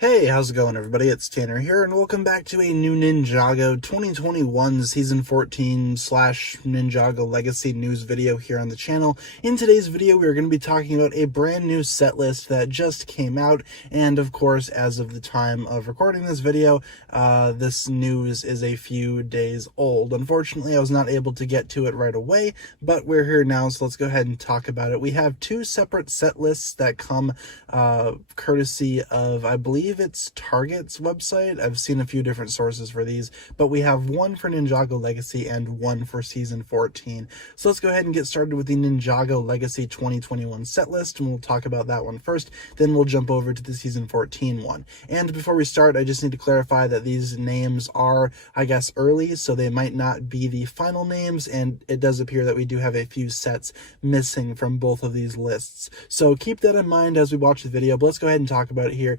Hey, how's it going, everybody? It's Tanner here, and welcome back to a new Ninjago 2021 Season 14 slash Ninjago Legacy news video here on the channel. In today's video, we are going to be talking about a brand new set list that just came out, and of course, as of the time of recording this video, this news is a few days old. Unfortunately, I was not able to get to it right away, but we're here now, so let's go ahead and talk about it. We have two separate set lists that come courtesy of, I believe it's Target's website. I've seen a few different sources for these, but we have one for Ninjago Legacy and one for Season 14. So let's go ahead and get started with the Ninjago Legacy 2021 set list, and we'll talk about that one first. Then we'll jump over to the Season 14 one. And before we start, I just need to clarify that these names are, I guess, early, so they might not be the final names, and it does appear that we do have a few sets missing from both of these lists. So keep that in mind as we watch the video, but let's go ahead and talk about it here.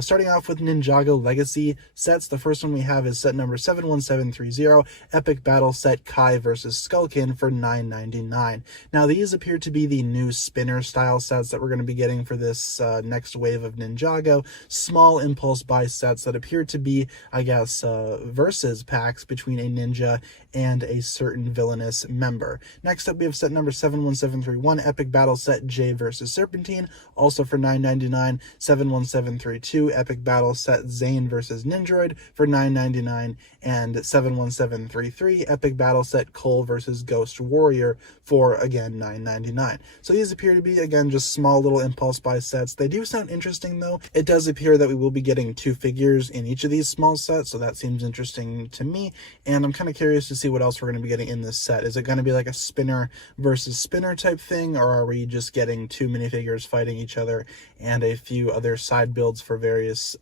Starting off with Ninjago Legacy sets, the first one we have is set number 71730, Epic Battle Set Kai vs. Skullkin for $9.99. Now, these appear to be the new spinner style sets that we're going to be getting for this next wave of Ninjago. Small impulse buy sets that appear to be, I guess, versus packs between a ninja and a certain villainous member. Next up, we have set number 71731, Epic Battle Set Jay vs. Serpentine, also for $9.99. 71732, Epic Battle Set Zane vs. Nindroid for $9.99, and 71733, Epic Battle Set Cole vs. Ghost Warrior for, again, $9.99. So these appear to be, again, just small little impulse buy sets. They do sound interesting, though. It does appear that we will be getting two figures in each of these small sets, so that seems interesting to me, and I'm kind of curious to see what else we're going to be getting in this set. Is it going to be like a spinner versus spinner type thing, or are we just getting two minifigures fighting each other and a few other side builds for various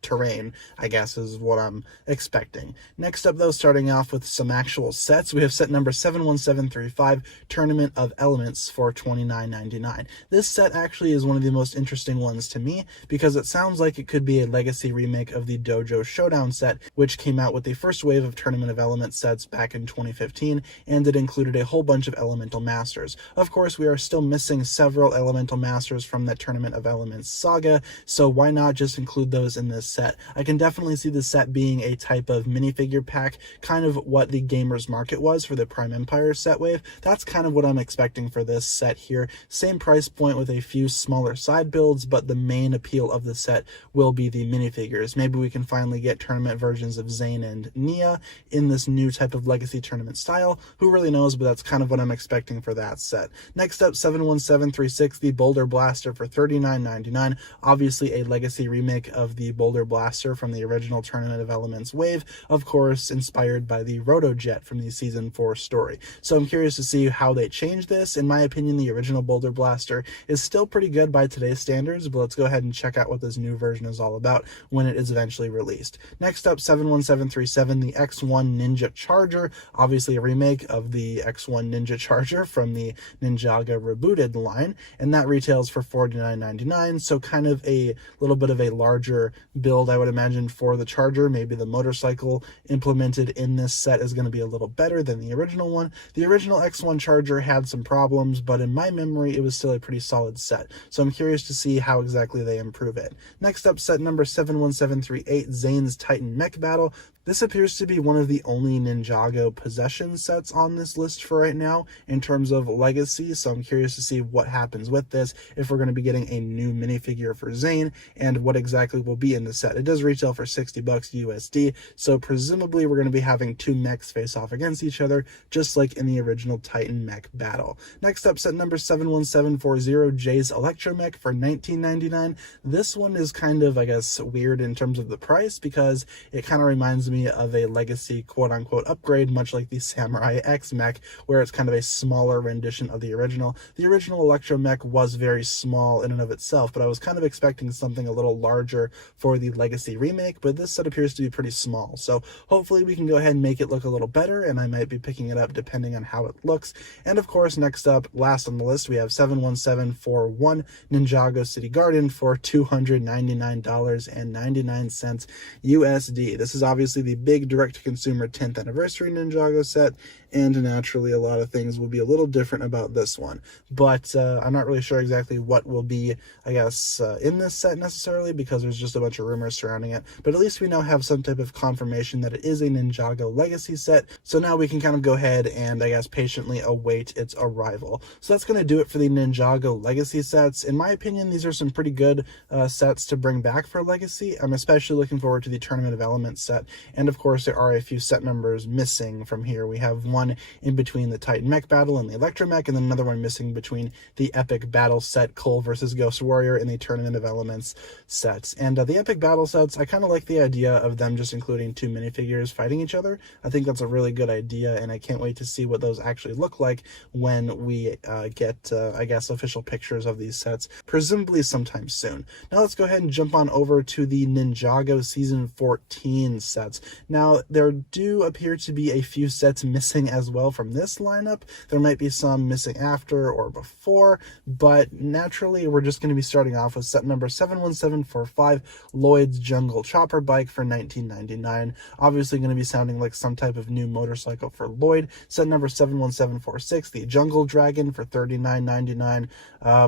terrain, I guess, is what I'm expecting. Next up, though, starting off with some actual sets, we have set number 71735, Tournament of Elements for $29.99. This set actually is one of the most interesting ones to me because it sounds like it could be a legacy remake of the Dojo Showdown set, which came out with the first wave of Tournament of Elements sets back in 2015, and it included a whole bunch of Elemental Masters. Of course, we are still missing several Elemental Masters from that Tournament of Elements saga, so why not just include those in this set? I can definitely see this set being a type of minifigure pack, kind of what the Gamers Market was for the Prime Empire set wave. That's kind of what I'm expecting for this set here. Same price point with a few smaller side builds, but the main appeal of the set will be the minifigures. Maybe we can finally get tournament versions of Zane and Nia in this new type of legacy tournament style. Who really knows, but that's kind of what I'm expecting for that set. Next up, 71736, the Boulder Blaster for $39.99. Obviously a legacy remake of the Boulder Blaster from the original Tournament of Elements wave, of course inspired by the Rotojet from the Season 4 story. So I'm curious to see how they change this. In my opinion, the original Boulder Blaster is still pretty good by today's standards, but let's go ahead and check out what this new version is all about when it is eventually released. Next up, 71737, the X1 Ninja Charger, obviously a remake of the X1 Ninja Charger from the Ninjago Rebooted line, and that retails for $49.99, so kind of a little bit of a larger build, I would imagine, for the Charger. Maybe the motorcycle implemented in this set is going to be a little better than the original one. The original X1 Charger had some problems, but in my memory, it was still a pretty solid set. So I'm curious to see how exactly they improve it. Next up, set number 71738, Zane's Titan Mech Battle. This appears to be one of the only Ninjago possession sets on this list for right now in terms of legacy, so I'm curious to see what happens with this, if we're going to be getting a new minifigure for Zane, and what exactly will be in the set. It does retail for $60 USD, so presumably we're going to be having two mechs face off against each other, just like in the original Titan Mech battle. Next up, set number 71740, Jay's Electromech for $19.99. This one is kind of, I guess, weird in terms of the price because it kind of reminds me of a legacy quote-unquote upgrade, much like the Samurai X mech, where it's kind of a smaller rendition of the original. The original Electromech was very small in and of itself, but I was kind of expecting something a little larger for the legacy remake, but this set appears to be pretty small, so hopefully we can go ahead and make it look a little better, and I might be picking it up depending on how it looks. And of course, next up, last on the list, we have 71741, Ninjago City Garden for $299.99 USD. This is obviously the big direct-to-consumer 10th anniversary Ninjago set, and naturally a lot of things will be a little different about this one. But I'm not really sure exactly what will be, I guess, in this set necessarily, because there's just a bunch of rumors surrounding it. But at least we now have some type of confirmation that it is a Ninjago Legacy set, so now we can kind of go ahead and, I guess, patiently await its arrival. So that's going to do it for the Ninjago Legacy sets. In my opinion, these are some pretty good sets to bring back for Legacy. I'm especially looking forward to the Tournament of Elements set, and of course there are a few set members missing from here. We have one in between the Titan Mech battle and the Electromech, and then another one missing between the Epic Battle set Cole versus Ghost Warrior and the Tournament of Elements sets. And the Epic Battle sets, I kind of like the idea of them just including two minifigures fighting each other. I think that's a really good idea, and I can't wait to see what those actually look like when we get, I guess, official pictures of these sets, presumably sometime soon. Now let's go ahead and jump on over to the Ninjago Season 14 sets. Now, there do appear to be a few sets missing as well from this lineup. There might be some missing after or before, but naturally we're just going to be starting off with set number 71745, Lloyd's Jungle Chopper Bike for $19.99. Obviously going to be sounding like some type of new motorcycle for Lloyd. Set number 71746, the Jungle Dragon for $39.99.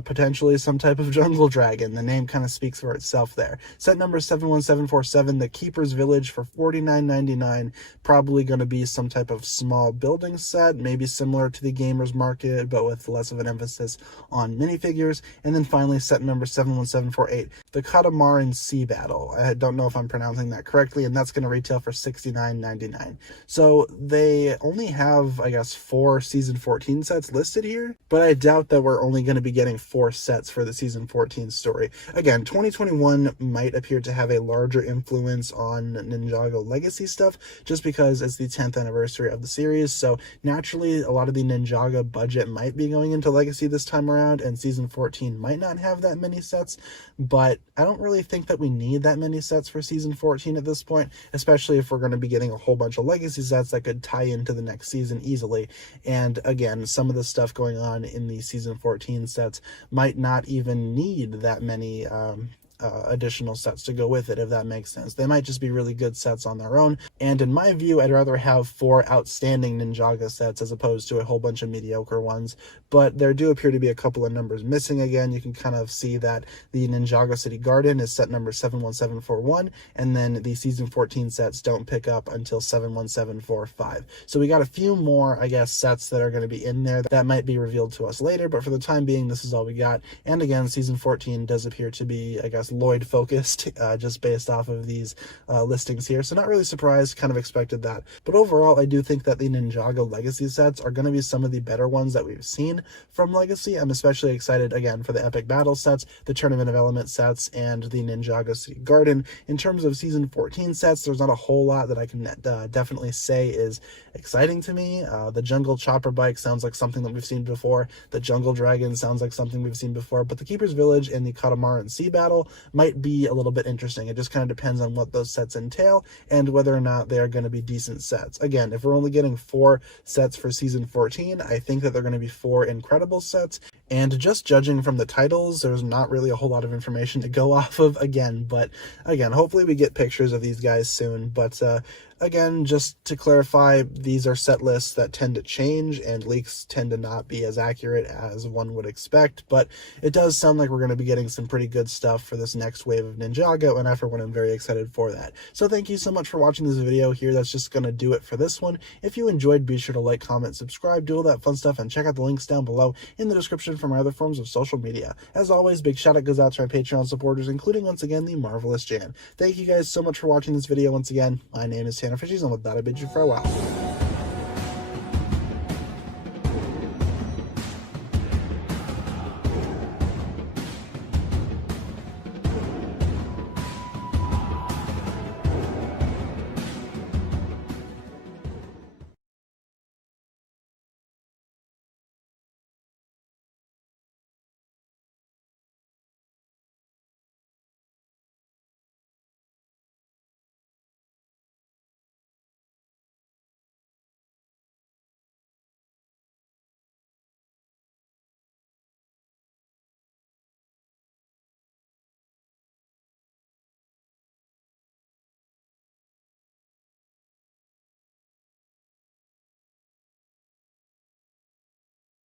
Potentially some type of jungle dragon. The name kind of speaks for itself there. Set number 71747, the Keeper's Village for $49.99. Probably going to be some type of small building set, maybe similar to the Gamers Market, but with less of an emphasis on minifigures. And then finally, set number 71748, the Catamaran Sea Battle. I don't know if I'm pronouncing that correctly, and that's going to retail for $69.99. So they only have, I guess, 4 Season 14 sets listed here, but I doubt that we're only going to be getting 4 sets for the Season 14 story. Again, 2021 might appear to have a larger influence on Ninjago Legacy stuff, just because it's the 10th anniversary of the series, so naturally a lot of the Ninjago budget might be going into Legacy this time around, and Season 14 might not have that many sets, but I don't really think that we need that many sets for Season 14 at this point, especially if we're going to be getting a whole bunch of Legacy sets that could tie into the next season easily. And again, some of the stuff going on in the Season 14 sets might not even need that many additional sets to go with it, if that makes sense. They might just be really good sets on their own, and in my view, I'd rather have 4 outstanding Ninjago sets as opposed to a whole bunch of mediocre ones. But there do appear to be a couple of numbers missing again. You can kind of see that the Ninjago City Garden is set number 71741, and then the Season 14 sets don't pick up until 71745. So we got a few more, I guess, sets that are going to be in there that might be revealed to us later, but for the time being, this is all we got. And again, Season 14 does appear to be, I guess, Lloyd focused, just based off of these listings here, so not really surprised, kind of expected that. But overall, I do think that the Ninjago Legacy sets are going to be some of the better ones that we've seen from Legacy. I'm especially excited again for the Epic Battle sets, the Tournament of Elements sets, and the Ninjago City Garden. In terms of Season 14 sets, there's not a whole lot that I can definitely say is exciting to me. The Jungle Chopper Bike sounds like something that we've seen before. The Jungle Dragon sounds like something we've seen before, but the Keeper's Village and the Catamaran Sea Battle might be a little bit interesting. It just kind of depends on what those sets entail and whether or not they are going to be decent sets. Again, if we're only getting 4 sets for Season 14, I think that they're going to be 4 incredible sets. And just judging from the titles, there's not really a whole lot of information to go off of again. But again, hopefully we get pictures of these guys soon. But again, just to clarify, these are set lists that tend to change, and leaks tend to not be as accurate as one would expect, but it does sound like we're going to be getting some pretty good stuff for this next wave of Ninjago, and for one, I'm very excited for that. So thank you so much for watching this video here. That's just going to do it for this one. If you enjoyed, be sure to like, comment, subscribe, do all that fun stuff, and check out the links down below in the description for my other forms of social media. As always, big shout out goes out to my Patreon supporters, including once again the marvelous Jan. Thank you guys so much for watching this video once again. My name is TannerFishies, and with that I bid you farewell.